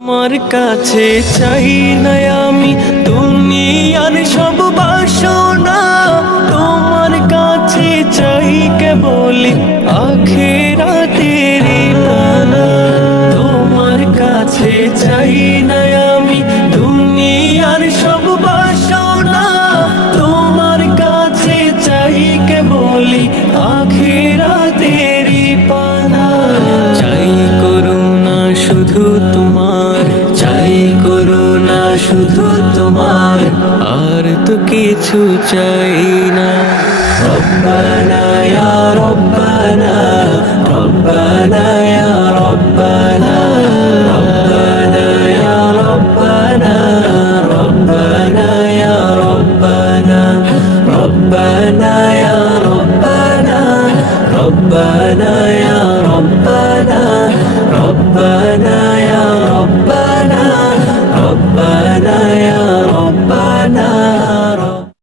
তোমার কাছে চাই না আমি দুনিয়ার সব বাসনা, তোমার কাছে চাই কেবল আখিরাতের পানা। তোমার কাছে চাই না আমি দুনিয়ার সব বাসনা, তোমার কাছে চাই কেবল আখিরাতের পানা। চাই করুণা শুধু তোমার, চাই করুণা শুধু তোমার, আর তো কিছু চাই না। রব্বানা ইয়া রব্বানা, রব্বানা ইয়া রব্বানা, রব্বানা ইয়া রব্বানা, রব্বানা ইয়া রব্বানা, রব্বানা ইয়া রব্বানা, রব্বানা ইয়া রব্বানা, রব্বানা ইয়া রব্বানা, রব্বানা ইয়া রব্বানা।